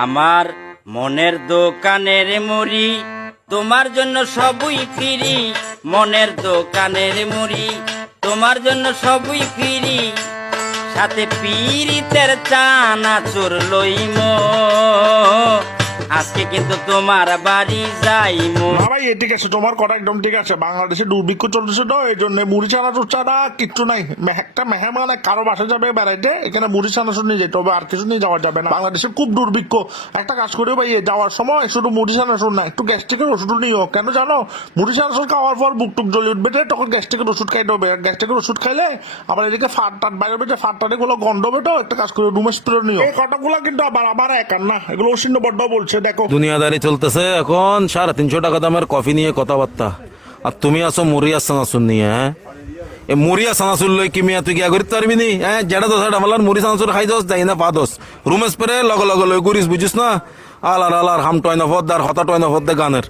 আমার মনের দোকানের মুড়ি তোমার জন্য সবই ফিরি, মনের দোকানের মুড়ি তোমার জন্য সবই ফিরি, সাথে পিরিতের চানাচুর লইম, আজকে কিন্তু তোমার বাড়ি যাইমু। না ভাই এ ঠিক আছে, তোমার কথা একদম ঠিক আছে। বাংলাদেশে দুর্ভিক্ষ চলতেছে তো এই জন্য মুড়ি চানাচুর ছাড়া কিচ্ছু নাই। একটা মেহমানে কারো বাসা যাবে বেড়াইতে, এখানে মুড়ি চানাচুর নিয়ে যেতে হবে, আর কিছু নিয়ে যাওয়া যাবে না। বাংলাদেশে খুব দুর্ভিক্ষ। একটা কাজ করে ভাই যাওয়ার সময় শুধু মুড়ি চানাচুর না, একটু গ্যাস্ট্রিকের ওষুধ নিও। কেন জানো? মুড়ি চানাচুর খাওয়ার পর বুক টুক জ্বলে উঠবে, তখন গ্যাস্ট্রিকের ওষুধ খাইতে হবে। গ্যাস্ট্রিকের ওষুধ খাইলে আবার এদিকে ফাট টাট বাইরে যে ফাট টাটে গুলো গন্ধ হবে, তো একটা কাজ করে রুমে স্প্রে নিও। এই কথাগুলো কিন্তু আবার আমার একার না, এগুলো অসীন্য বড্ড বলছে। দেখো দুনিয়াদারি চলতেছে এখন, 350 টাকা দামের কফি নিয়ে কথাবার্তা, আর তুমি আসো মুড়িয়া সানাসুর নিয়ে। হ্যাঁ এ মুড়িয়া সানাসুর লই কি মিয়া তুই কি করিতে পারবি নি? হ্যাঁ যেটা দোষ আমার মুড়ি সানাসুর খাই দোষ যাই না পা দোষ রুম স্প্রে লগে লগে লই ঘুরিস বুঝিস না। আলার আলার হাম টয় না ফদ্দার হতা টয় না ফদ্দা গানের